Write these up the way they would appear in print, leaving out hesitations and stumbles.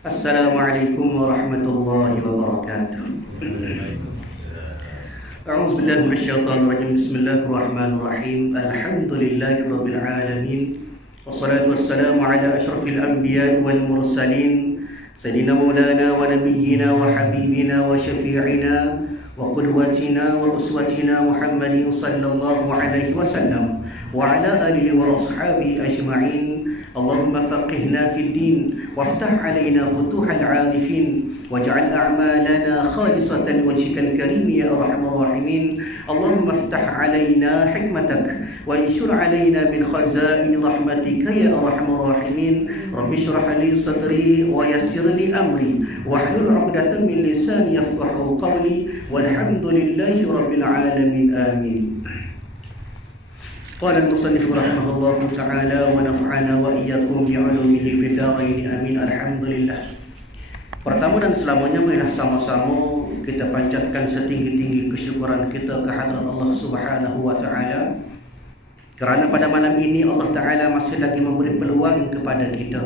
Assalamualaikum warahmatullahi wabarakatuh. A'udzu billahi minasyaitonir rajim. Bismillahirrahmanirrahim. Alhamdulillahirabbil alamin. Wassalatu wassalamu ala asyrafil anbiya'i wal mursalin sayyidina maulana wa nabiyyina wa habibina wa syafi'ina wa qudwatina wa uswatina Muhammadin sallallahu alaihi wasallam wa ala alihi wa ashabihi ajma'in. Allahumma faqihna fid din وافتح علينا فتوح العارفين واجعل أعمالنا خالصة لوجهك الكريم يا أرحم الراحمين. اللهم افتح علينا حكمتك وانشر علينا من خزائن رحمتك يا أرحم الراحمين. رب اشرح لي صدري ويسر لي أمري واحلل عقدة من لساني يفقهوا قولي والحمد لله رب العالمين آمين. قال المصنف رحمه الله تعالى ونفعنا وإياكم بعلومه في الدارين آمين. Alhamdulillah. Pertama dan selamanya marilah sama-sama kita panjatkan setinggi-tinggi kesyukuran kita ke hadirat Allah Subhanahu wa taala. Kerana pada malam ini Allah taala masih lagi memberi peluang kepada kita.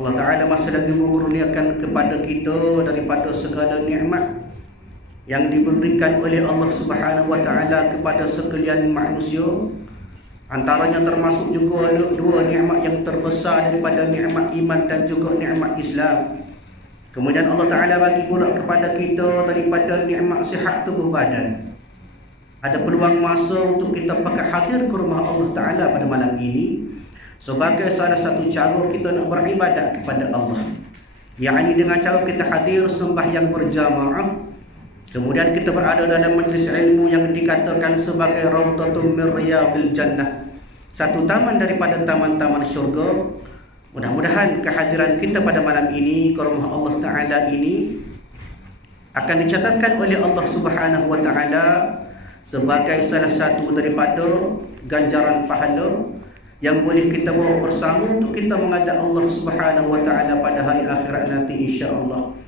Allah taala masih lagi mengurniakan kepada kita daripada segala nikmat yang diberikan oleh Allah Subhanahu wa taala kepada sekalian manusia. Antaranya termasuk juga dua nikmat yang terbesar daripada nikmat iman dan juga nikmat Islam. Kemudian Allah Ta'ala bagi pula kepada kita daripada nikmat sihat tubuh badan. Ada peluang masa untuk kita pakai hadir ke rumah Allah Ta'ala pada malam ini sebagai salah satu cara kita nak beribadat kepada Allah. Yakni dengan cara kita hadir sembahyang berjamaah. Kemudian kita berada dalam majlis ilmu yang dikatakan sebagai Raudhatun min Riyadil Jannah, satu taman daripada taman-taman syurga. Mudah-mudahan kehadiran kita pada malam ini ke rumah Allah Ta'ala ini akan dicatatkan oleh Allah Subhanahu wa Ta'ala sebagai salah satu daripada ganjaran pahala yang boleh kita bawa bersama untuk kita menghadap Allah Subhanahu wa Ta'ala pada hari akhirat nanti insya-Allah.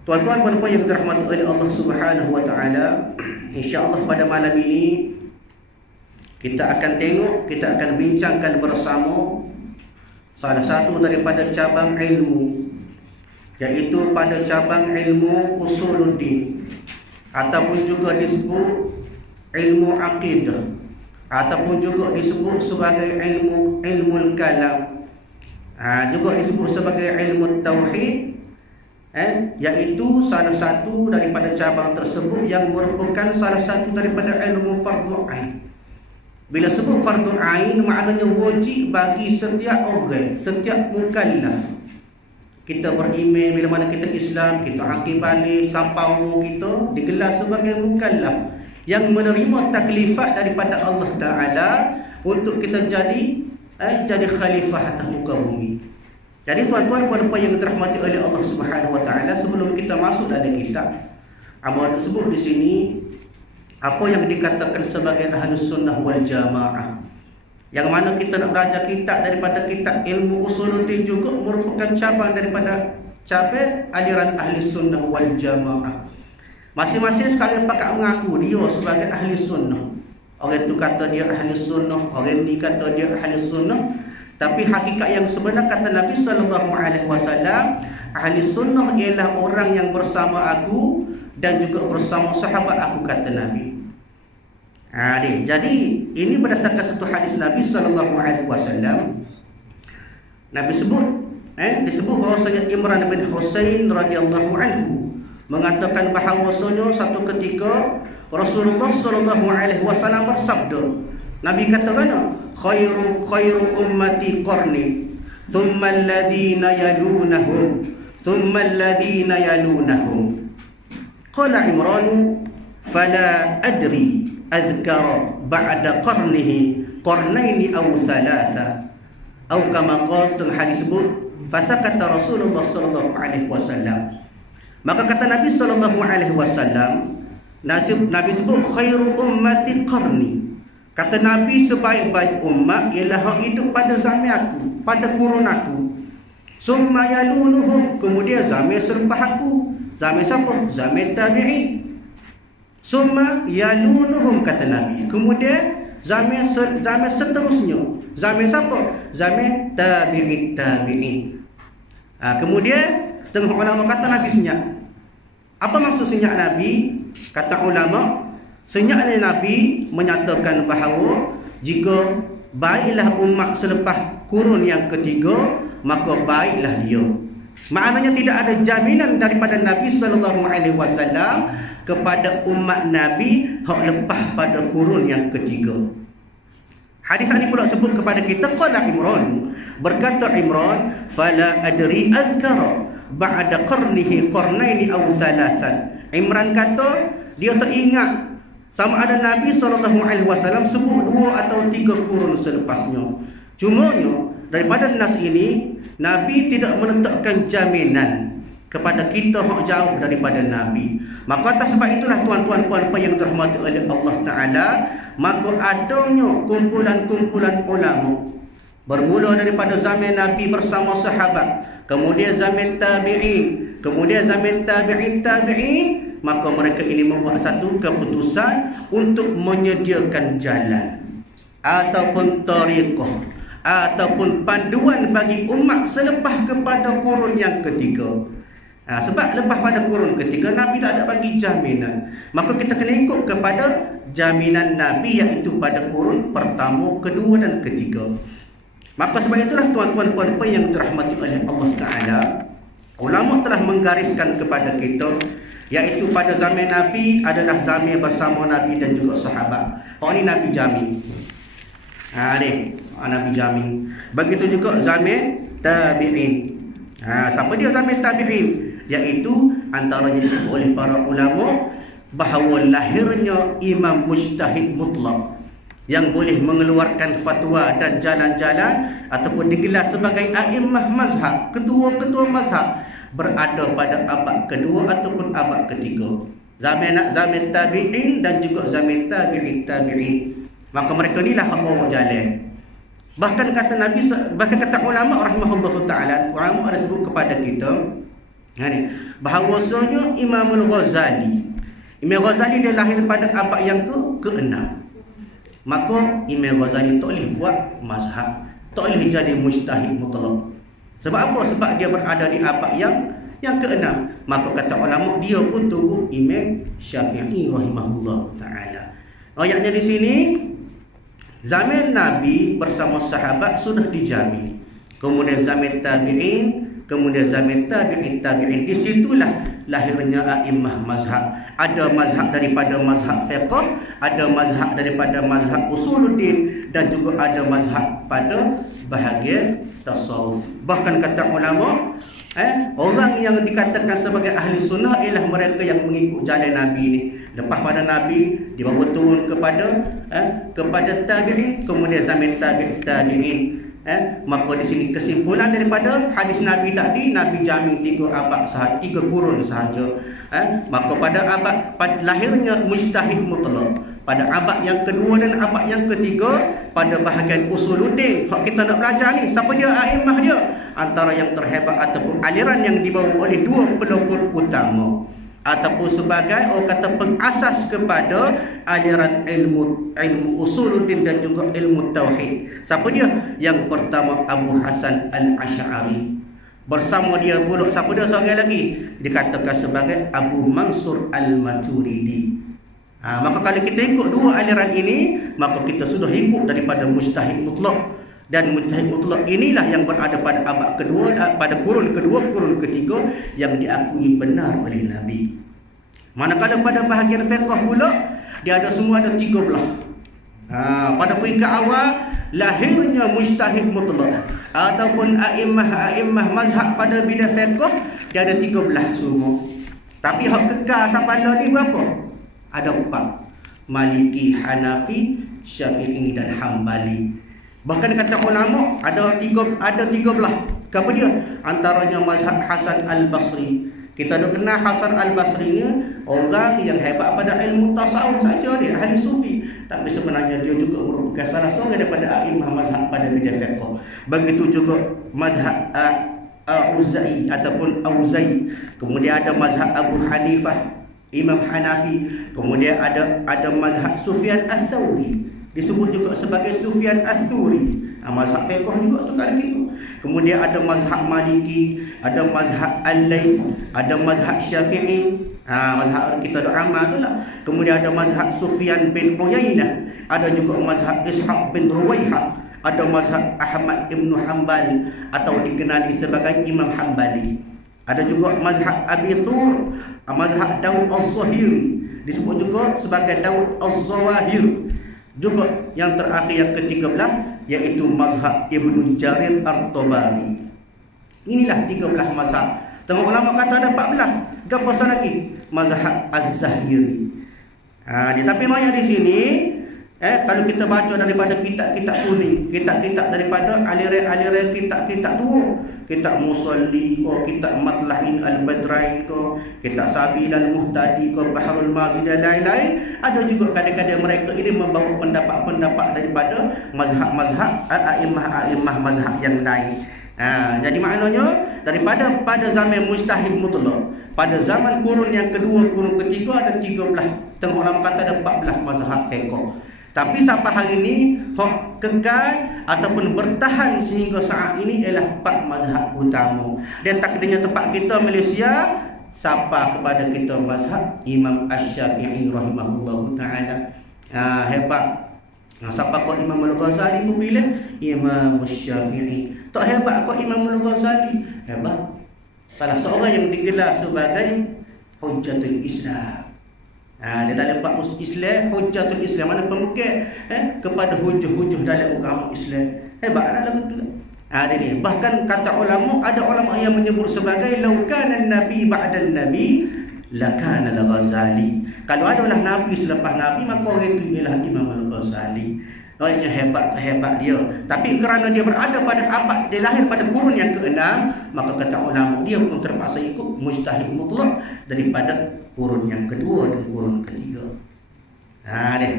Tuan-tuan dan puan yang dirahmati oleh Allah Subhanahu wa taala, insya-Allah pada malam ini kita akan tengok, kita akan bincangkan bersama salah satu daripada cabang ilmu, iaitu pada cabang ilmu usuluddin ataupun juga disebut ilmu akidah ataupun juga disebut sebagai ilmu kalam, juga disebut sebagai ilmu tauhid. Iaitu salah satu daripada cabang tersebut yang merupakan salah satu daripada ilmu fardu ain. Bila sebut fardu ain, maknanya wajib bagi setiap orang, setiap mukallaf. Kita beriman bila mana kita Islam, kita akil balik sampai umur kita digelar sebagai mukallaf yang menerima taklifat daripada Allah Ta'ala untuk kita jadi khalifah atas muka bumi. Jadi tuan-tuan dan puan yang dirahmati oleh Allah Subhanahu wa taala, sebelum kita masuk dalam kitab, amal tersebut di sini apa yang dikatakan sebagai Ahlus Sunnah wal Jamaah. Yang mana kita nak belajar kitab daripada kitab ilmu usuluddin juga merupakan cabang daripada cabang aliran Ahlus Sunnah wal Jamaah. Masing-masing sekarang pakat mengaku dia sebagai Ahlus Sunnah. Orang tu kata dia Ahlus Sunnah, orang ni kata dia Ahlus Sunnah. Tapi hakikat yang sebenar kata Nabi sallallahu alaihi wasallam, ahli sunnah ialah orang yang bersama aku dan juga bersama sahabat aku, kata Nabi. Jadi ini berdasarkan satu hadis Nabi sallallahu alaihi wasallam. Nabi disebut bahwasanya Imran bin Husain radhiyallahu anhu mengatakan bahawasanya satu ketika Rasulullah sallallahu alaihi wasallam bersabda. Nabi kata mana? Khairu ummati qarni thumma alladhina yalunahum thumma alladhina yalunahum. Qala Imran fala adri adhkara ba'da qarnihi qarnaini aw thalatha atau kama qala dalam hadis sebut fasakata Rasulullah sallallahu alaihi wasallam. Maka kata Nabi sallallahu alaihi wasallam, Nabi sebut khairu ummati qarni. Kata Nabi, sebaik-baik umat ialah yang hidup pada zaman aku, pada kurun aku. Summa yalunuhum, kemudian zaman selepas aku. Zaman siapa? Zaman tabi'in. Summa yalunuhum, kata Nabi. Kemudian zaman seterusnya. Zaman siapa? Zaman tabi'in. Kemudian setengah ulama kata Nabi senyap. Apa maksud senyap Nabi? Kata ulama, senyapnya Nabi menyatakan bahawa jika baiklah umat selepas kurun yang ketiga, maka baiklah dia. Maknanya tidak ada jaminan daripada Nabi SAW kepada umat Nabi hak lepas pada kurun yang ketiga. Hadis ini pula sebut kepada kita, qala Imran, berkata Imran, fala adri azkara ba'da qarnihi qarnaini aw thalathan. Imran kata dia tak ingat sama ada Nabi SAW sebut 2 atau 3 kurun selepasnya. Cumanya daripada nas ini, Nabi tidak meletakkan jaminan kepada kita hak jauh daripada Nabi. Maka atas sebab itulah tuan-tuan puan-puan yang dirahmati oleh Allah Ta'ala, maka adanya kumpulan-kumpulan ulama bermula daripada zaman Nabi bersama sahabat, kemudian zaman tabi'in, kemudian zaman tabi'in, maka mereka ini membuat satu keputusan untuk menyediakan jalan ataupun tariqah ataupun panduan bagi umat selepas kepada kurun yang ketiga. Sebab lepas pada kurun ketiga Nabi tak ada bagi jaminan, maka kita kena ikut kepada jaminan Nabi, iaitu pada kurun pertama, kedua dan ketiga. Maka sebab itulah tuan-tuan puan-puan yang dirahmati oleh Allah Ta'ala, ulama telah menggariskan kepada kita, iaitu pada zaman Nabi adalah zaman bersama Nabi dan juga sahabat. Ini Nabi jamin. Nabi jamin. Begitu juga zaman tabi'in. Siapa dia zaman tabi'in? Iaitu antaranya disebut oleh para ulama bahawa lahirnya imam mujtahid mutlak yang boleh mengeluarkan fatwa dan jalan-jalan ataupun digelar sebagai a'immah mazhab, ketua-ketua mazhab, berada pada abad kedua ataupun abad ketiga. Zaman tabi'in dan juga zaman tabi'in. Maka mereka inilah hak bawa jalan. Bahkan kata Nabi, bahkan kata ulama rahimahullahu ta'ala, ulama ada sebut kepada kita bahawasanya Imam Ghazali dia lahir pada abad yang ke-6. Maka Imam Ghazali tak boleh buat mazhab, tak boleh jadi mujtahid mutlak. Sebab apa? Sebab dia berada di abad yang ke-6. Maka kata ulama dia pun tunggu Imam Syafi'i rahimahullahu ta'ala. Ayatnya di sini, zaman Nabi bersama sahabat sudah dijamin. Kemudian zaman tabi'in, kemudian zaman tabi'in. Di situlah lahirnya a'immah mazhab. Ada mazhab daripada mazhab fiqh, ada mazhab daripada mazhab usuluddin, dan juga ada mazhab pada bahagian tasawuf. Bahkan kata ulama, orang yang dikatakan sebagai ahli sunnah ialah mereka yang mengikut jalan Nabi ni. Lepas pada Nabi dibawa turun kepada tabi'in, kemudian zaman tabi'in. Maka di sini kesimpulan daripada hadis Nabi tadi, Nabi jamin 3 abad sahaja, 3 kurun sahaja. Maka pada lahirnya mujtahid mutlak pada abad yang kedua dan abad yang ketiga, pada bahagian usuluddin, hak kita nak belajar ni, siapa dia a'immah dia? Antara yang terhebat ataupun aliran yang dibawa oleh 2 pelopor utama, ataupun sebagai orang kata pengasas kepada aliran ilmu usuluddin dan juga ilmu tauhid. Siapa dia? Yang pertama Abu Hasan Al-Asy'ari. Bersama dia pula siapa dia seorang lagi? Dikatakan sebagai Abu Mansur Al-Maturidi. Maka kalau kita ikut 2 aliran ini, maka kita sudah ikut daripada mujtahid mutlak. Dan mujtahid mutlak inilah yang berada pada abad kedua, pada kurun kedua, kurun ketiga, yang diakui benar oleh Nabi. Manakala pada bahagian fiqh pula, dia ada semua ada 3 belah. Pada peringkat awal lahirnya mujtahid mutlak ataupun a'immah mazhab pada bidang fiqh, dia ada 3 belah semua. Tapi hak kekal sampai ni berapa? Ada 4. Maliki, Hanafi, Syafi'i dan Hambali. Bahkan kata ulama ada 3 belah. Apa dia? Antaranya mazhab Hasan Al-Basri. Kita dah kenal Hasan Al-Basri ni orang yang hebat pada ilmu tasawuf saja, dia ahli sufi, tapi sebenarnya dia juga merupakan salah seorang daripada a'immah mazhab pada bidang fiqh. Begitu juga mazhab Auza'i ataupun Auza'i. Kemudian ada mazhab Abu Hanifah, Imam Hanafi. Kemudian ada mazhab Sufyan Ats-Tsauri, disebut juga sebagai Sufyan Ats-Tsuri. Mazhab fiqh juga tu kali gitu. Kemudian ada mazhab Maliki, ada mazhab Al-Laits, ada mazhab Syafi'i. Mazhab kita ada Ammar tu lah. Kemudian ada mazhab Sufyan bin Uyainah, ada juga mazhab Ishaq bin Ruwaihah, ada mazhab Ahmad ibn Hanbal atau dikenali sebagai Imam Hanbali. Ada juga mazhab Abi Thur, mazhab Daud Az-Zahiri, disebut juga sebagai Daud Az-Zawahir. Juga yang terakhir yang ke-13 iaitu mazhab Ibnu Jarir At-Tabari. Inilah 13 mazhab. Tengok ulama kata ada 14. Gapo lagi? Mazhab Az-Zahiri. Tapi banyak di sini kalau kita baca daripada kitab-kitab kuning, kitab-kitab daripada aliran-aliran kitab-kitab tu, kitab Musalli ko, kitab Matlahin Al-Badrain ko, kitab Sabil Al-Muhtadi ko, Bahrul Mazid dan lain-lain, ada juga kadang-kadang mereka ini membawa pendapat-pendapat daripada mazhab-mazhab a'imah mazhab yang lain. Jadi maknanya daripada pada zaman mujtahid mutlak, pada zaman kurun yang kedua, kurun ketiga ada 13, tengok orang kata ada 14 mazhab fiqh. Tapi sampai hari ini hak kekal ataupun bertahan sehingga saat ini ialah 4 mazhab utama. Dan takdirnya tempat kita Malaysia sampai kepada kita mazhab Imam Asy-Syafi'i rahimahullahu taala. Hebat. Siapa kau Imam Al-Ghazali pilih Imam Asy-Syafi'i. Tak hebat kau Imam Al-Ghazali. Hebat. Salah seorang yang digelar sebagai Hujjatul Islam. Dia dalam bab Islam, Hujjatul Islam, mana pemukul kepada hujah-hujah dalam agama Islam. Hebatlah lagu tu. Dia ni. Bahkan kata ulama, ada ulama yang menyebut sebagai law kana nabi ba'da nabi lakana al-Ghazali. Kalau adalah nabi selepas nabi, maka orang itu ialah Imam Al-Ghazali. Orangnya hebat dia. Tapi kerana dia berada pada abad, dia lahir pada kurun yang ke-6, maka kata ulama dia pun terpaksa ikut mujtahid mutlak daripada kurun yang kedua dan kurun ketiga.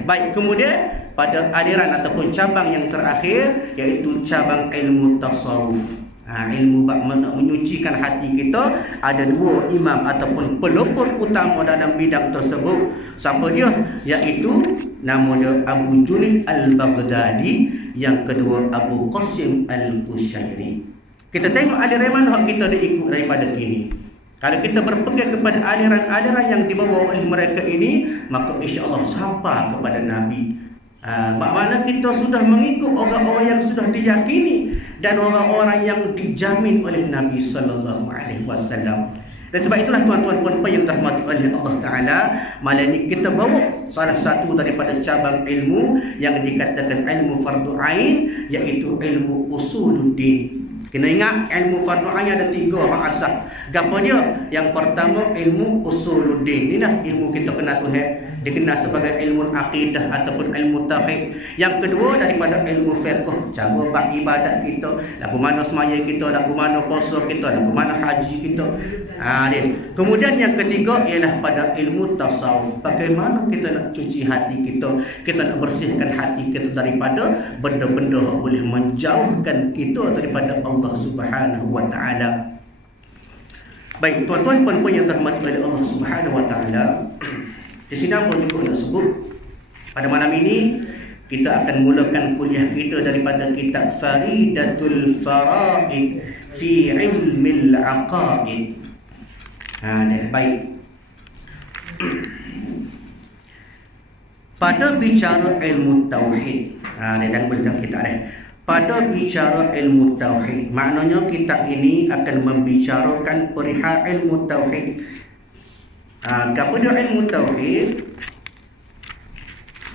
Baik, kemudian pada aliran ataupun cabang yang terakhir iaitu cabang ilmu tasawuf. Ilmu menyucikan hati kita, ada 2 imam ataupun pelopor utama dalam bidang tersebut. Siapa dia? Iaitu nama dia Abu Junaid Al-Baghdadi, yang kedua Abu Qasim Al-Qushairi. Kita tengok aliran mana kita dah ikut daripada kini. Kalau kita berpegang kepada aliran-aliran yang dibawa oleh mereka ini, maka insya-Allah sampai kepada Nabi. Maknanya kita sudah mengikut orang-orang yang sudah diyakini dan orang-orang yang dijamin oleh Nabi sallallahu alaihi wasallam. Dan sebab itulah tuan-tuan puan-puan yang dirahmati oleh Allah Taala, malam ini kita bawa salah satu daripada cabang ilmu yang dikatakan ilmu fardu ain, iaitu ilmu usuluddin. Kena ingat ilmu fardu ain ada 3 asas. Gapo dia? Yang pertama ilmu usuluddin. Inilah ilmu kita kenal Tuhan. Dikenal sebagai ilmu akidah ataupun ilmu tauhid. Yang kedua daripada ilmu fiqh, cara beribadat kita, lagu mana semaya kita, lagu mana puasa kita, lagu mana haji kita. Kemudian yang ketiga ialah pada ilmu tasawuf. Bagaimana kita nak cuci hati kita, kita nak bersihkan hati kita daripada benda-benda yang boleh menjauhkan kita daripada Allah Subhanahu wa taala. Baik, tuan-tuan puan-puan yang dirahmati oleh Allah Subhanahu wa taala, di sini apa juga nak sebut, pada malam ini kita akan mulakan kuliah kita daripada kitab Faridatul Faraid fi Ilmil Aqaid. Baik. Pada bicara ilmu tauhid, dan boleh kita pada bicara ilmu tauhid, maknanya kitab ini akan membicarakan perihal ilmu tauhid. Kepada ilmu tauhid,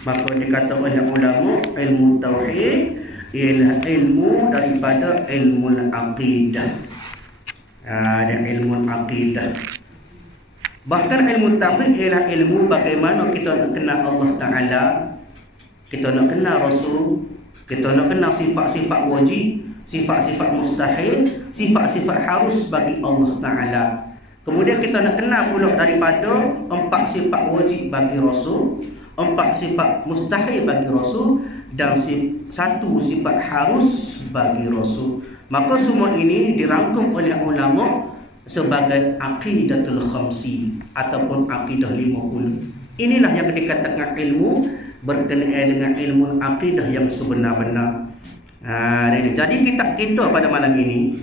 maka dikata oleh ulama, ilmu tauhid ialah ilmu daripada ilmu aqidah. Dan ilmu aqidah, bahkan ilmu tauhid ialah ilmu bagaimana kita nak kenal Allah Taala, kita nak kenal Rasul, kita nak kenal sifat-sifat wajib, sifat-sifat mustahil, sifat-sifat harus bagi Allah Taala. Kemudian kita nak kenal pula daripada 4 sifat wajib bagi Rasul, 4 sifat mustahil bagi Rasul, dan 1 sifat harus bagi Rasul. Maka semua ini dirangkum oleh ulama sebagai aqidatul khamsi ataupun aqidah 50. Inilah yang dikatakan ilmu berkenaan dengan ilmu aqidah yang sebenar-benar. Jadi kita pada malam ini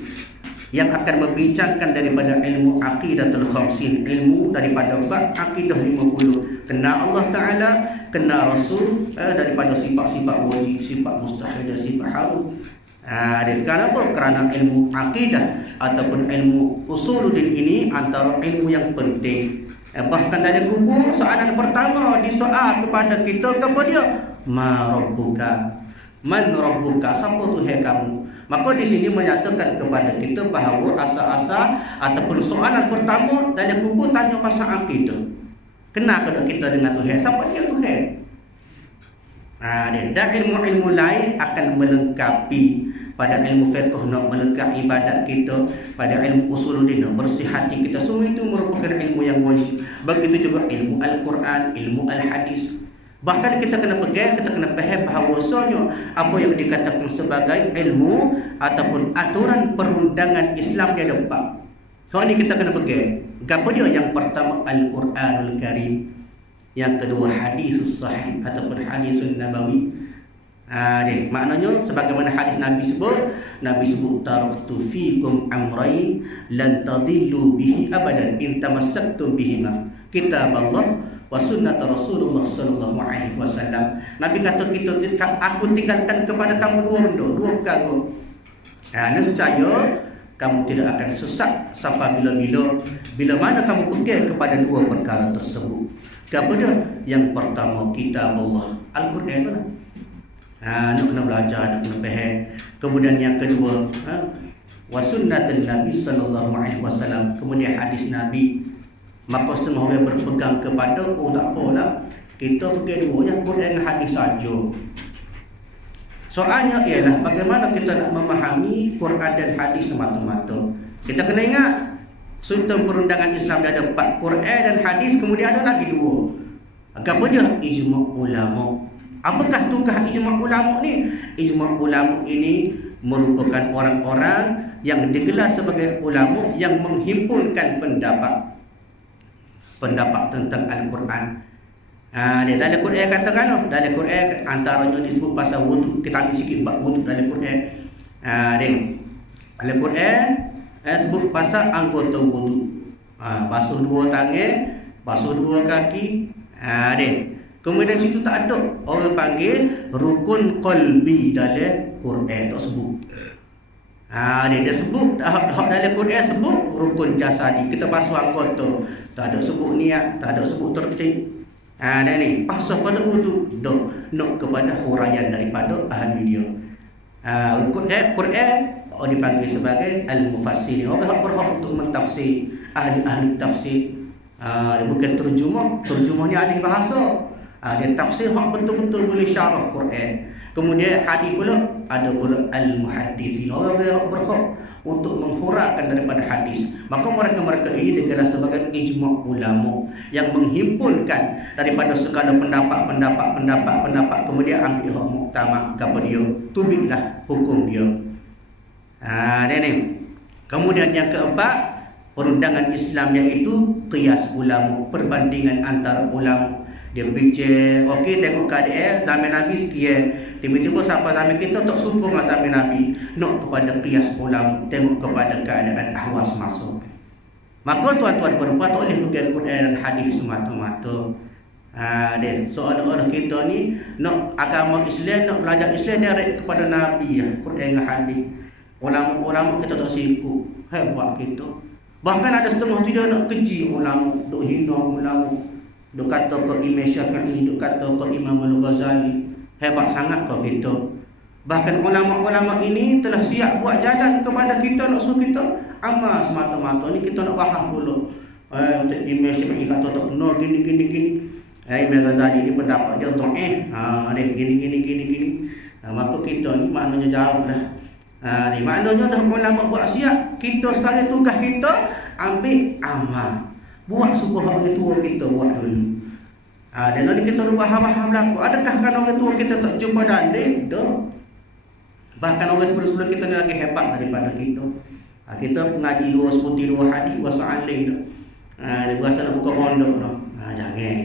yang akan membincangkan daripada ilmu aqidatul khamsin, ilmu daripada bab akidah 50, kenal Allah Ta'ala, kenal Rasul, daripada sifat-sifat wajib, sifat mustahil dan sifat haram. Kenapa? Kerana ilmu akidah ataupun ilmu usuluddin ini antara ilmu yang penting. Bahkan dalam buku soalan pertama disoal kepada kita, kepada dia, ma rabbuka, man rabbuka, siapa Tuhan kamu? Maka di sini menyatakan kepada kita bahawa asal-asal ataupun soalan pertama dalam buku tanya pasal akidah. Kenal kita dengan Tuhan? Siapa dia Tuhan? Dan ilmu-ilmu lain akan melengkapi. Pada ilmu fiqh nak melengkapi ibadat kita, pada ilmu usuluddin nak bersih hati kita, semua itu merupakan ilmu yang wajib. Begitu juga ilmu Al-Quran, ilmu Al-Hadis. Bahkan kita kena pegang, kita kena faham bahawasanya apa yang dikatakan sebagai ilmu ataupun aturan perundangan Islam dia ada 4. Ini kita kena pegang. Apa dia? Yang pertama Al-Quranul Karim, yang kedua hadisus sahih ataupun hadisun nabawi. Maknanya sebagaimana hadis Nabi sebut taraktu fikum amrayn lan tadillu bihi abadan in tamassaktum bihima, kitab Allah wa sunnat Rasulullah sallallahu alaihi wasallam. Nabi kata aku tinggalkan kepada kamu dua benda, dua perkara. Nescaya kamu tidak akan sesat sampai bila-bila, bila mana kamu pegang kepada dua perkara tersebut. Apa dia? Yang pertama kitab Allah, Al-Quran. Nak kena belajar, nak kena faham. Kemudian yang kedua, wa sunnatul Nabi sallallahu alaihi wasallam, kemudian hadis Nabi. Maka setengah orang berpegang kepada tak apalah, kita pegang dua yang Quran dan hadis saja. Soalnya ialah bagaimana kita nak memahami Quran dan hadis semata-mata. Kita kena ingat sistem perundangan Islam ada 4, Quran dan hadis, kemudian ada lagi 2. Apa dia? Ijma' ulama. Apakah tukar ijma' ulama ni? Ijma' ulama ini merupakan orang-orang yang digelar sebagai ulama yang menghimpunkan pendapat tentang Al-Quran. Dalam Quran katakan, dalam Quran antaranya disebut pasal wudu. Kita ambil sikit bab wudu dalam Quran. Dalam Quran sebut pasal anggota wudu. Basuh 2 tangan, basuh 2 kaki. Kemudian situ tak ada orang panggil rukun qalbi dalam Quran tak sebut. Dia sebut dalam Quran sebut rukun jasadi, kita basuh anggota, tak ada sebut niat, tak ada sebut tertib. Dan ni pasal pada wudu dok nak kepada huraian daripada ahli dia. Quran dipanggil sebagai al-mufassirin, orang berhak untuk mentafsir, ahli tafsir. Bukan terjemah ni ahli bahasa. Dia tafsir hak betul-betul boleh syarah Quran. Kemudian hadis pula ada pula al-muhaddisin, orang yang berhak untuk menghuraikan daripada hadis. Maka mereka ini digelar sebagai ijma' ulama yang menghimpunkan daripada segala pendapat, kemudian ambil hak muktamad kepada dia, tubiklah hukum dia. Kemudian yang keempat, perundangan Islam iaitu qiyas ulama, perbandingan antara ulama. Dia bincang, okey tengok keadaan zaman Nabi sekian, tiba-tiba sampai zaman kita tak serupa dengan zaman Nabi, nak kepada qiyas ulama, tengok kepada keadaan ahwal semasa. Maka tuan-tuan perempuan tak boleh pegang Quran dan hadis semata-mata. Soalan-soalan kita ni nak agama Islam, nak belajar Islam direct kepada Nabi, Quran dan hadis. Ulama-ulama kita tak sikut, hebat kita. Bahkan ada setengah tu dia nak keji ulama, duk hina ulama. Duk kata ke Imam Syafi'i, duk kata ke Imam Al-Ghazali. Hebat sangat kau kita. Bahkan ulama-ulama ini telah siap buat jalan kepada kita, nak suruh kita amal semata-mata. Ni kita nak faham pula. Untuk Imam Syafi'i kata tak kena gini. Imam Ghazali ni pendapat dia gini. Maka kita ni maknanya jauh lah. Maknanya dah ulama buat siap. Kita sekarang tugas kita ambil amal. Buat supaya orang tua kita buat dulu. Dan lalu kita dah faham berlaku. Adakah kerana orang tua kita tak jumpa dalil? Tak. Bahkan orang sebelum-sebelum kita ni lagi hebat daripada kita. Kita mengaji 2 sebuti 2 hadis, 2 soal lain. Dia berasa nak buka pondok. Jangan.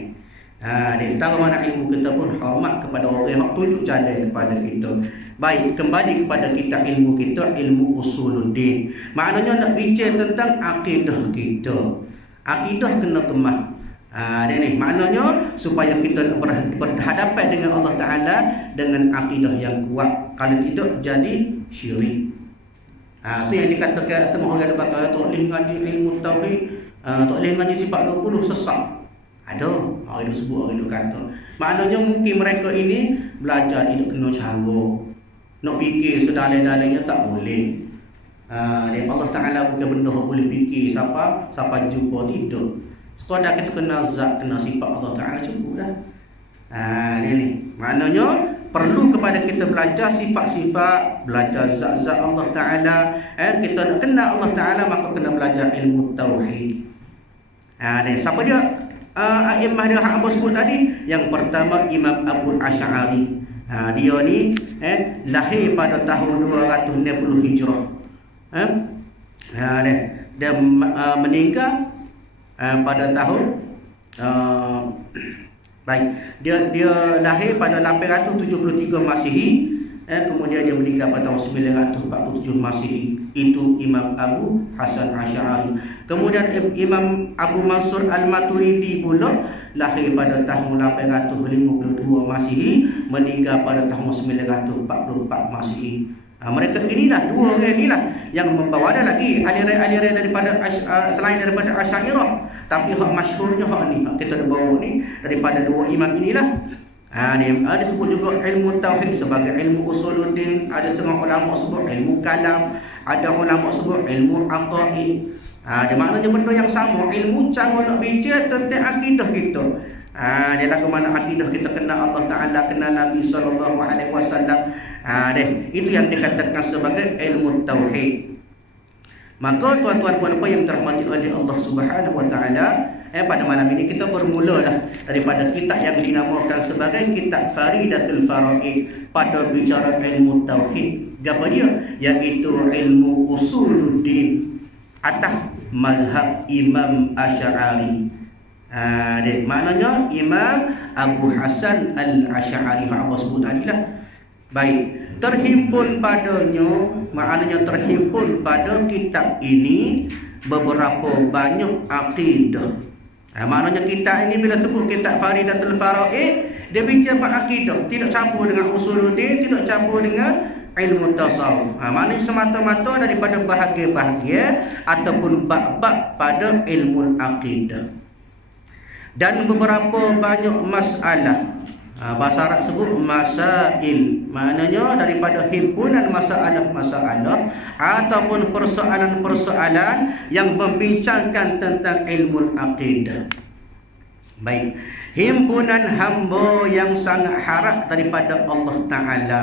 Dia setara mana ilmu kita pun hormat kepada orang yang tunjuk jalan kepada kita. Baik, kembali kepada kita ilmu kita, ilmu usuluddin. Maknanya nak bincang tentang akidah kita. Akidah kena kemah. Dia ni maknanya supaya kita nak berhadapan dengan Allah Ta'ala dengan akidah yang kuat. Kalau tidak jadi syirik. Tu yang dikatakan setengah orang kata tak boleh ngaji ilmu tauhid, tak boleh ngaji sifat 20 sesat. Ada orang itu sebut, orang itu kata. Maknanya mungkin mereka ini belajar tidak kena cara. Nak fikir sedalai-dalainya tak boleh. Dan Allah Ta'ala bukan benda yang boleh fikir siapa jumpa tidak. Sekadar kita kena zat, kena sifat Allah Ta'ala cukup dah. Ni maknanya perlu kepada kita belajar sifat-sifat, belajar zat-zat Allah Ta'ala. Kita nak kenal Allah Ta'ala, maka kena belajar ilmu tauhid. Ni siapa dia? A'immah dia hak abang sebut tadi. Yang pertama Imam Abu Asy'ari. Dia ni lahir pada tahun 260 Hijrah. Dia meninggal pada tahun baik, dia lahir pada 873 Masihi, kemudian dia meninggal pada tahun 947 Masihi. Itu Imam Abu Hasan Asy'ari. Kemudian Imam Abu Mansur Al-Maturidi pula lahir pada tahun 852 Masihi, meninggal pada tahun 944 Masihi. Mereka inilah, dua orang inilah yang membawa. Ada lagi aliran-aliran daripada selain daripada Asy'ariyah, tapi hak masyhurnya hak ni, kita ada bawa ni daripada dua imam inilah. Dia sebut juga ilmu tauhid sebagai ilmu usuluddin. Ada setengah ulama sebut ilmu kalam, ada ulama sebut ilmu aqaid. Dia maknanya benda yang sama, ilmu cara nak bincang tentang akidah kita. Dia lagu mana akidah kita kenal Allah Ta'ala, kenal Nabi SAW. Itu yang dikatakan sebagai ilmu tauhid. Maka tuan-tuan puan-puan yang dirahmati oleh Allah Subhanahu Wa Ta'ala, pada malam ini kita bermula dah daripada kitab yang dinamakan sebagai kitab Faridatul Faraid pada bicara ilmu tauhid. Apa dia? Iaitu ilmu usuluddin atas mazhab Imam Asy'ari. Maknanya Imam Abu Hasan Al-Asy'ari yang apa sebut tadi lah. Baik, terhimpun padanya, maknanya terhimpun pada kitab ini beberapa banyak akidah. Maknanya kitab ini bila sebut kitab Faridatul Faraid, dia bincang akidah, tidak campur dengan usuluddin, tidak campur dengan ilmu tasawuf. Maknanya semata-mata daripada bahagian-bahagian ataupun bab-bab pada ilmu akidah. Dan beberapa banyak masalah, bahasa Arab sebut masail, maknanya daripada himpunan masalah-masalah ataupun persoalan-persoalan yang membincangkan tentang ilmu akidah. Baik, himpunan hamba yang sangat harap daripada Allah Ta'ala,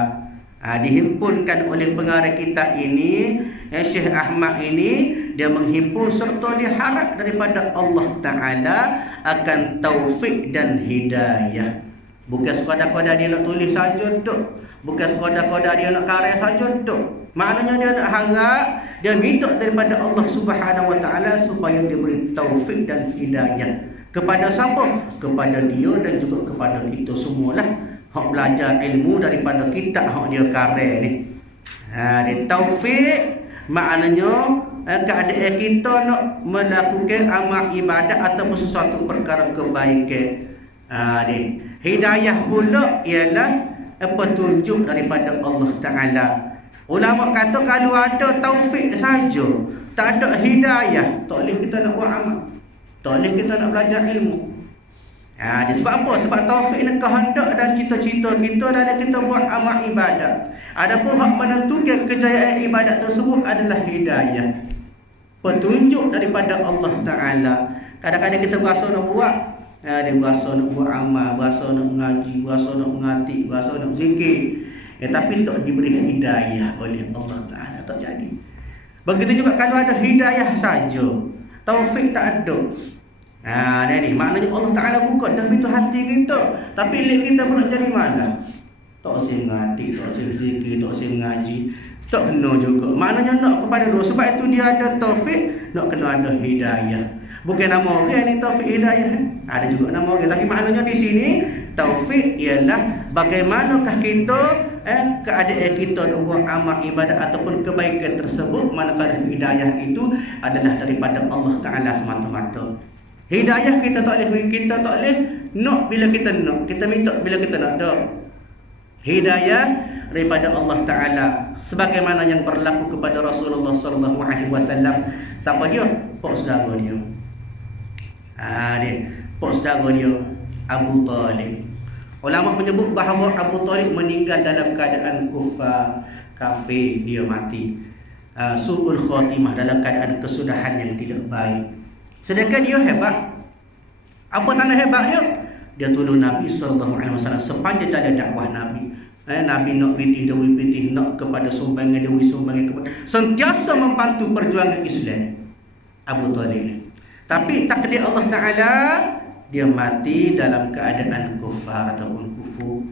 dihimpunkan oleh pengarang kita ini, Syekh Ahmad ini. Dia menghimpun serta dia harap daripada Allah Ta'ala akan taufik dan hidayah. Bukan sekadar-kadar dia nak tulis saja tu, bukan sekadar-kadar dia nak karya saja tu. Maknanya dia nak harap, dia minta daripada Allah Subhanahu Wa Ta'ala supaya dia beri taufik dan hidayah. Kepada siapa? Kepada dia dan juga kepada kita semualah hak belajar ilmu daripada kitab hak dia karya ni. Dia taufik maknanya keadaan kita nak melakukan amal ibadat ataupun sesuatu perkara kebaikan. Hidayah pula ialah petunjuk daripada Allah Ta'ala. Ulama kata kalau ada taufik saja, tak ada hidayah, tak boleh kita nak buat amal, tak boleh kita nak belajar ilmu. Sebab apa? Sebab taufik ni kehendak dan cita-cita kita dalam kita buat amal ibadat. Adapun hak menentukan kejayaan ibadat tersebut adalah hidayah, petunjuk daripada Allah Ta'ala. Kadang-kadang kita berasa nak buat, dia berasa nak buat amal, berasa nak mengaji, berasa nak mengatik, berasa nak zikir, tapi tak diberi hidayah oleh Allah Ta'ala, tak jadi. Begitu juga kalau ada hidayah saja, taufik tak ada. Ni maknanya Allah Ta'ala buka dah pintu hati kita, tapi lihat kita pula jadi malah tak usah mengatik, tak usah zikir, tak usah mengaji, tak kena juga. Maknanya nak kepada dua. Sebab itu dia ada taufik, nak kena ada hidayah. Bukan nama orang ni taufik hidayah. Ada juga nama orang, tapi maknanya di sini taufik ialah bagaimanakah kita keadaan kita nak buat amal ibadat ataupun kebaikan tersebut, manakala hidayah itu adalah daripada Allah Taala semata-mata. Hidayah kita tak boleh nak bila kita nak, kita minta bila kita nak dak. Hidayah daripada Allah Taala, sebagaimana yang berlaku kepada Rasulullah sallallahu alaihi wasallam. Siapa dia? Pak saudara dia. Dia pak saudara dia Abu Talib. Ulama menyebut bahawa Abu Talib meninggal dalam keadaan kafir, dia mati. Su'ul khatimah, dalam keadaan kesudahan yang tidak baik. Sedangkan dia hebat. Apa tanda hebat dia? Dia tolong Nabi sallallahu alaihi wasallam sepanjang jalan dakwah Nabi. Nabi nak pitih dewi pitih, nak kepada sumbangan dewi sumbangan kepada, sentiasa membantu perjuangan Islam Abu Talib. Tapi takdir Allah Taala, dia mati dalam keadaan kufar ataupun kufur.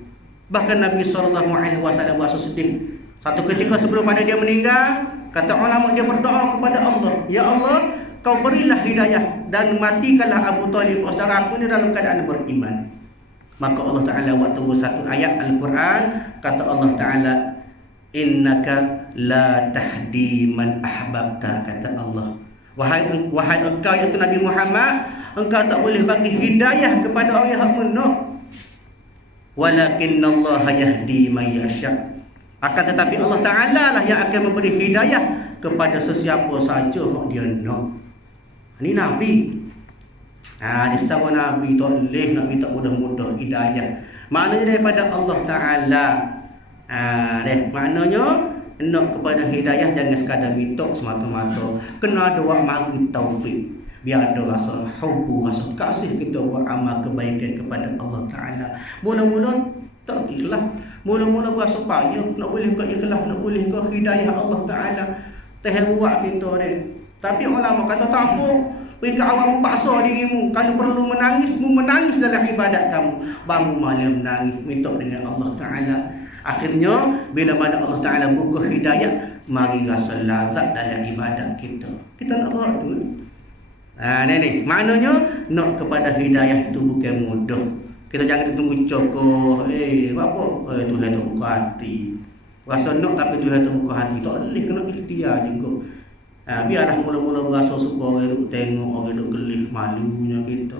Bahkan Nabi sallallahu alaihi wasallam berasa sedih. Satu ketika sebelum pada dia meninggal, kata ulama, dia berdoa kepada Allah, ya Allah, kau berilah hidayah dan matikanlah Abu Talib, saudara aku ni dalam keadaan beriman. Maka Allah Taala waktu satu ayat Al-Quran, kata Allah Taala, innaka la tahdi man ahbabta, kata Allah. Wahai engkau iaitu Nabi Muhammad, engkau tak boleh bagi hidayah kepada orang yang nak. Walakinnallaha yahdi man yasha. Akan tetapi Allah Taala lah yang akan memberi hidayah kepada sesiapa saja yang dia nak. Ini Nabi. Dia setara Nabi tak boleh nak minta mudah-mudah hidayah. Maknanya daripada Allah Taala. Maknanya nak kepada hidayah jangan sekadar minta semata-mata. Kena ada buat mari taufik. Biar ada rasa hubbu, rasa kasih kita buat amal kebaikan kepada Allah Taala. Mula-mula tak ikhlas. Mula-mula berasa payah. Nak boleh ke ikhlas, nak boleh ke hidayah Allah Taala. Teh buat kita ni. Tapi ulama kata tak apa. Pergi ke awam paksa dirimu. Kalau perlu menangis, menangis dalam ibadat kamu. Bangun malam menangis, minta dengan Allah Taala. Akhirnya bila mana Allah Taala buka hidayah, mari rasa lazat dalam ibadat kita. Kita nak buat tu. Ni maknanya nak kepada hidayah itu bukan mudah. Kita jangan tunggu cokoh. Apa? Tuhan tu buka hati. Rasa nak tapi Tuhan tu buka hati. Tak boleh, kena ikhtiar juga. Biarlah mula-mula berasa suka orang duk tengok, orang duk gelih, malunya kita.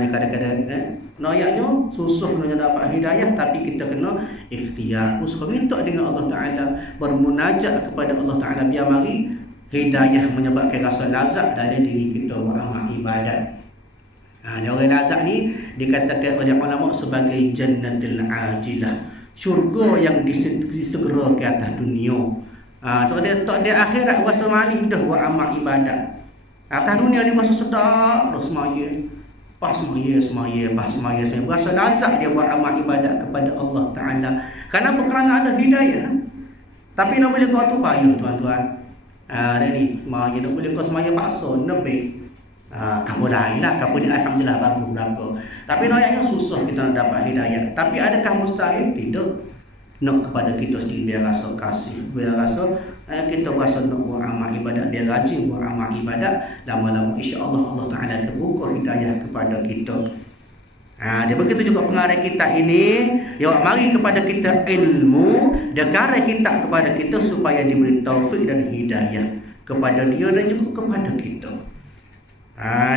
Ni kadang-kadang noyaknya susah nak dapat hidayah, tapi kita kena ikhtiar, usaha minta dengan Allah Taala, bermunajat kepada Allah Taala, biar mari hidayah menyebabkan rasa lazat dalam diri kita beramal ibadat. Orang lazat ni dikatakan oleh ulama sebagai jannatul ajilah, syurga yang disegera ke atas dunia. Tak ada akhirat rasa malih dah buat amal ibadat. Atas dunia ni masa sedap dah semaya. Pas semaya. Berasa lazat dia buat amal ibadat kepada Allah Taala. Kerana ada hidayah. Tapi nak boleh kau tu payah tuan-tuan. Ni semaya nak boleh kau semaya paksa lebih. Kamu lain lah, kamu ni alhamdulillah bagus belaka. Tapi noyaknya susah kita nak dapat hidayah. Tapi adakah mustahil? Tidak. Nak kepada kita sendiri biar rasa kasih, biar rasa kita rasa nak buat amal ibadat, biar rajin buat amal ibadat, lama-lama insya-Allah Allah Taala akan buka hidayah kepada kita. Dia begitu juga pengarah kita ini, ya mari kepada kita ilmu, dia karah kita kepada kita supaya diberi taufik dan hidayah kepada dia dan juga kepada kita.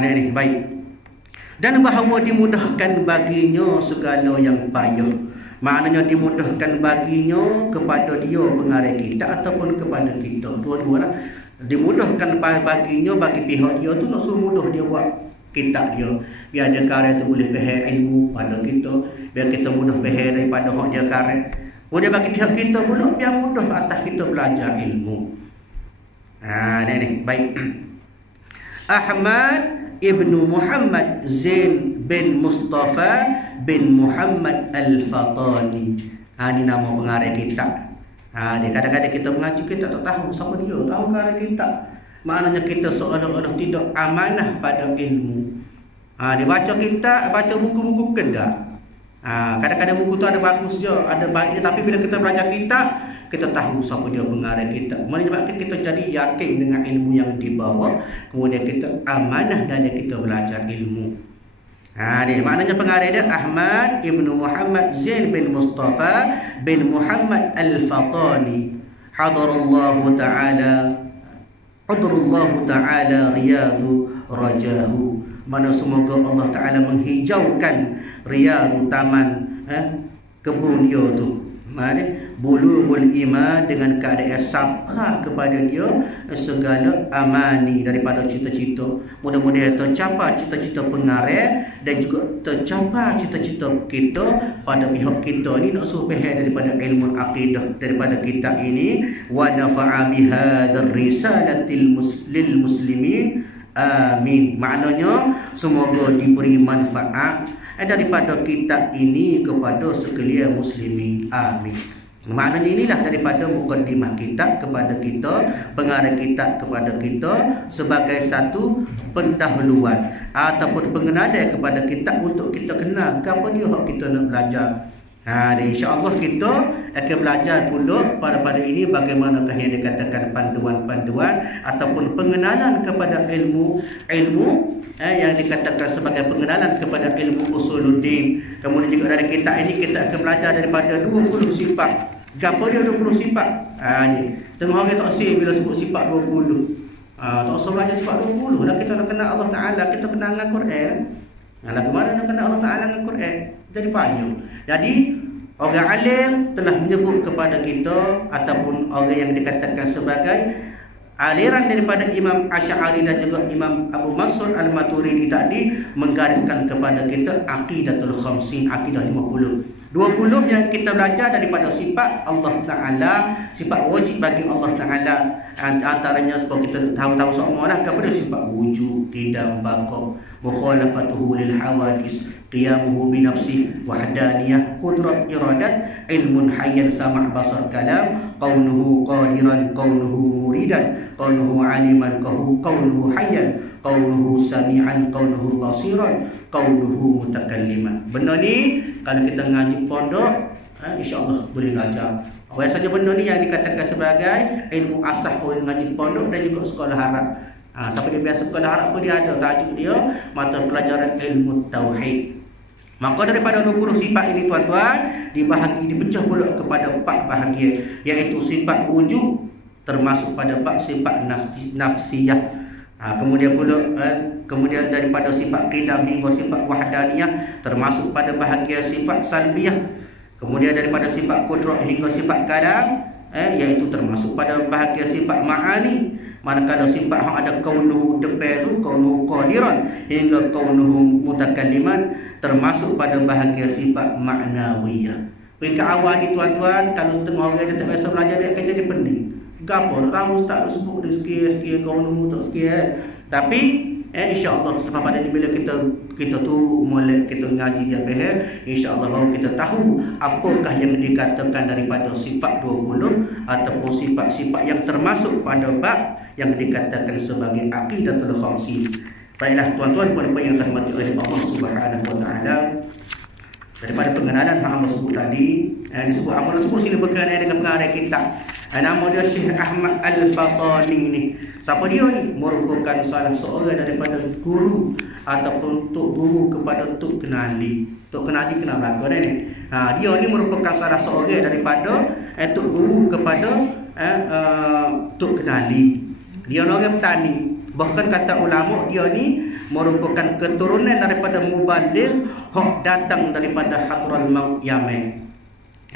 Ni baik. Dan bahawa dimudahkan baginya segala yang payah. Maknanya dimudahkan baginya kepada dia pengarah kita ataupun kepada kita. Dua-dua lah. Dimudahkan baginya bagi pihak dia tu nak suruh mudah dia buat kitab dia. Biar dia karang tu boleh faham ilmu pada kita. Biar kita mudah faham daripada hak dia karang. Boleh bagi pihak kita pula biar mudah atas kita belajar ilmu. Ni baik. Ahmad Ibnu Muhammad Zain bin Mustafa bin Muhammad Al-Fatani. Ini nama pengarah kitab. Dia kadang-kadang kita mengaji kita tak tahu siapa dia, tahu pengarah kitab. Maknanya kita seolah-olah tidak amanah pada ilmu. Dia baca kitab, baca buku-buku kedah. Kadang-kadang buku tu ada bagus je, ada baiknya, tapi bila kita belajar kitab, kita tahu siapa dia pengarang kita. Menyebabkan kita jadi yakin dengan ilmu yang dibawa, kemudian kita amanah dan kita belajar ilmu. Ni maknanya pengarang dia Ahmad Ibnu Muhammad Zain bin Mustafa bin Muhammad Al-Fatani. Hadarallahu ta'ala riyadu rajahu. Mana semoga Allah Ta'ala menghijaukan riyadu taman kebun dia tu. Bulughul iman dengan keadaan sampai kepada dia segala amani daripada cita-cita. Mudah-mudahan tercapai cita-cita pengarang dan juga tercapai cita-cita kita pada pihak kita ni nak suruh faham daripada ilmu akidah daripada kitab ini. Wa nafa'a bihadzal risalatil lil muslimin. Amin. Maknanya semoga diberi manfaat daripada kitab ini kepada sekalian muslimin. Amin. Maknanya inilah daripada mukadimah kitab kepada kita, pengarang kitab kepada kita sebagai satu pendahuluan ataupun pengenalan kepada kitab untuk kita kenal apa dia hak kita nak belajar. InsyaAllah kita akan belajar pula pada ini bagaimanakah yang dikatakan panduan-panduan ataupun pengenalan kepada ilmu yang dikatakan sebagai pengenalan kepada ilmu usuluddin. Kemudian juga dari kitab ini kita akan belajar daripada 20 sifat. Gapo dia 20 sifat? Ni setengah orang tak sih bila sebut sifat 20. Tak usah belajar sifat 20. Dah kita nak kenal Allah Ta'ala, kita kenal dengan Quran. Lagu mana nak kenal Allah Ta'ala dengan Quran? Jadi payung. Jadi orang alim telah menyebut kepada kita ataupun orang yang dikatakan sebagai aliran daripada Imam Asy'ari dan juga Imam Abu Mansur Al-Maturidi tadi menggariskan kepada kita aqidatul khamsin, akidah 50. 20 yang kita belajar daripada sifat Allah Ta'ala, sifat wajib bagi Allah Ta'ala. Antaranya sebab kita tahu-tahu semualah kepada sifat wujud, qidam, baqa, mukhalafatuhu lil hawadis, qiyamuhu bi nafsi, wahdaniyah, qudrat, iradat, ilmun hayyan, sama' basar, kalam, qawnuhu qadiran, qawnuhu muridan, qawnuhu aliman, qawnuhu hayyan, qawnuhu sami'an, qawnuhu basiran, qawnuhu mutakalliman. Benda ni kalau kita ngaji pondok, insya-Allah boleh belajar. Apa saja benda ni yang dikatakan sebagai ilmu asas orang ngaji pondok dan juga sekolah Arab. Siapa dia biasa sekolah Arab pun dia ada tajuk dia mata pelajaran ilmu tauhid. Maka daripada 20 sifat ini tuan-tuan dipecah pula kepada 4 bahagian, iaitu sifat wujud termasuk pada bab sifat nafsiyah. Kemudian daripada sifat qidam hingga sifat wahdaniyah termasuk pada bahagian sifat salbiyah. Kemudian daripada sifat qudrat hingga sifat kalam iaitu termasuk pada bahagian sifat ma'ani. Manakala sifat yang ada kaunuhu depan tu, kaunuhu qadiran hingga kaunuhu mutakalliman termasuk pada bahagian sifat ma'nawiyah. Ke awal ni tuan-tuan, kalau setengah orang dia tak biasa belajar, dia akan jadi pening. Gapo tahu ustaz tu sebut dia sikit-sikit kaunuhu tak sikit. Tapi insya-Allah sebab pada bila kita tu mulai kita ngaji dia insya-Allah baru kita tahu apakah yang dikatakan daripada sifat 20 ataupun sifat-sifat yang termasuk pada bab yang dikatakan sebagai aqidatul khamsin. Baiklah tuan-tuan puan-puan yang dirahmati oleh Allah Subhanahu wa taala, daripada pengenalan hang hamba sebut tadi, disebut apa disebut sini berkenaan dengan pengarang kitab. Nama dia Syekh Ahmad Al-Fatani ni. Siapa dia ni? Merupakan salah seorang daripada guru ataupun tok guru kepada Tok Kenali. Tok Kenali kenal belakang ni. Dia ni merupakan salah seorang daripada tok guru kepada Tok Kenali. Dia orang petani. Bahkan kata ulama dia ni merupakan keturunan daripada mubaligh hak datang daripada Hadraul Maut Yaman.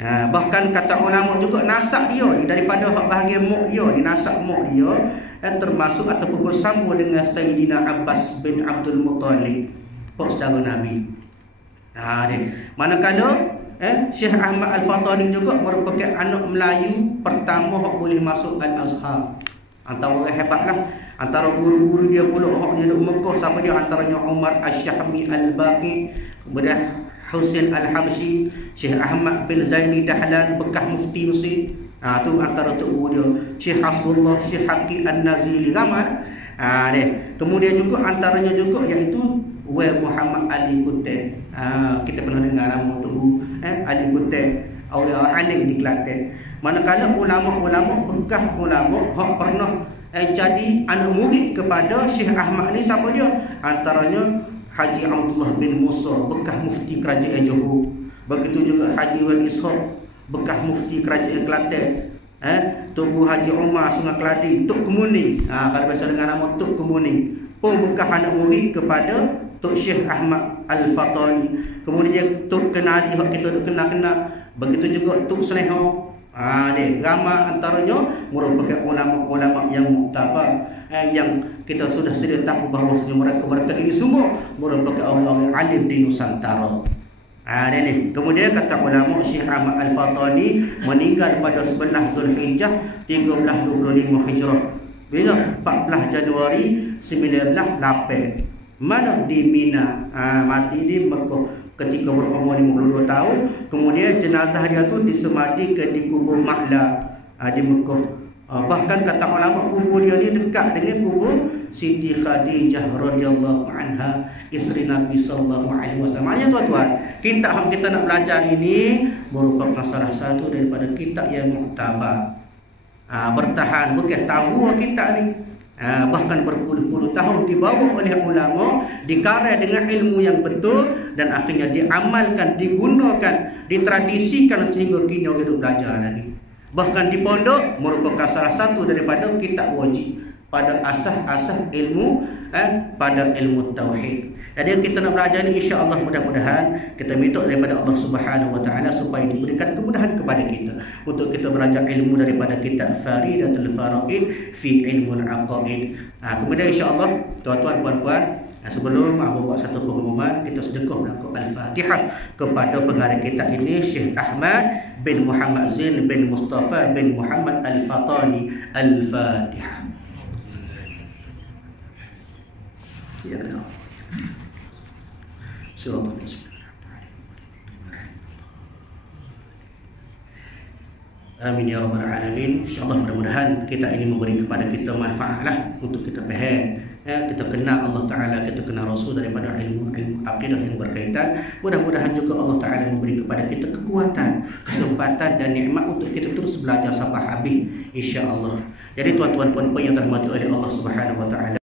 Bahkan kata ulama juga nasab dia ni daripada hak bahagian mak dia ni, nasab mak dia termasuk ataupun bersambung dengan Sayyidina Abbas bin Abdul Muttalib, pak saudara Nabi. Manakala Syekh Ahmad Al-Fatani juga merupakan anak Melayu pertama hak boleh masuk Al-Azhar. Antara orang hebatlah. Antara guru-guru dia pula hak dia duk Mekah, siapa dia? Antaranya Umar Asy-Syahmi Al-Baqi, kemudian Husain Al-Habsyi, Syekh Ahmad bin Zaini Dahlan bekas mufti Mesir. Tu antara tu dia. Syekh Hasbullah, Syekh Haqi An-Nazili ramai. Kemudian juga antaranya juga iaitu Muhammad Ali Kutai. Kita pernah dengar nama tu Ali Kutai. orang alim di Kelantan. Manakala ulama-ulama bekas ulama hak pernah jadi anak murid kepada Syekh Ahmad ni siapa dia? Antaranya Haji Abdullah bin Musa, bekas mufti kerajaan Johor. Begitu juga Haji Wan Ishaq, bekas mufti kerajaan Kelantan. Tugu Haji Umar Sungai Keladi, Tok Kemuning. Kalau biasa dengan nama Tok Kemuning. Bekas anak murid kepada Tok Syekh Ahmad Al-Fatani. Kemudian Tok Kenali hak kita duk kenal-kenal. Begitu juga Tok Seleha. Dia ramai antaranya merupakan ulama-ulama yang muktabar, yang kita sudah sedia tahu bahawa mereka ini semua merupakan orang-orang alim di Nusantara. Dia ni. Kemudian kata ulama Syekh Ahmad Al-Fatani meninggal pada 11 Zulhijjah 1325 Hijrah. Bila? 14 Januari 1908. Mana di Mina, mati di Mekah ketika berumur 52 tahun. Kemudian jenazah dia tu disemadikan di kubur Ma'la di Mekah. Bahkan kata ulama kubur dia ni dekat dengan kubur Siti Khadijah radhiyallahu anha, isteri Nabi sallallahu alaihi wasallam. Maknanya tuan-tuan, kitab yang kita nak belajar ini merupakan salah satu daripada kitab yang muktabar. Bertahan bekas tahu kitab ni. Bahkan berpuluh-puluh tahun dibawa oleh ulama, dikarai dengan ilmu yang betul dan akhirnya diamalkan, digunakan, ditradisikan sehingga kini orang hidup belajar lagi. Bahkan di pondok merupakan salah satu daripada kitab wajib pada asas-asas ilmu, pada ilmu tauhid. Jadi kita nak belajar ni, insya-Allah mudah-mudahan kita minta daripada Allah Subhanahu wa taala supaya diberikan kemudahan kepada kita untuk kita belajar ilmu daripada kitab Faridatul Faraid fi Ilmul Aqaid. Kemudian insya-Allah tuan-tuan puan-puan, sebelum buat satu pengumuman, kita sedekah melakukan Al-Fatihah kepada pengarang kitab ini, Syekh Ahmad bin Muhammad Zain bin Mustafa bin Muhammad Al-Fatani. Al-Fatihah. Ya Allah. Amin ya rabbal alamin. InsyaAllah mudah-mudahan kita ini memberi kepada kita manfaat lah untuk kita faham, kita kenal Allah Ta'ala, kita kenal Rasul daripada ilmu akidah yang berkaitan. Mudah-mudahan juga Allah Ta'ala memberi kepada kita kekuatan, kesempatan dan nikmat untuk kita terus belajar sampai habis, insya-Allah. Jadi tuan-tuan puan-puan yang dirahmati oleh Allah Subhanahu wa taala,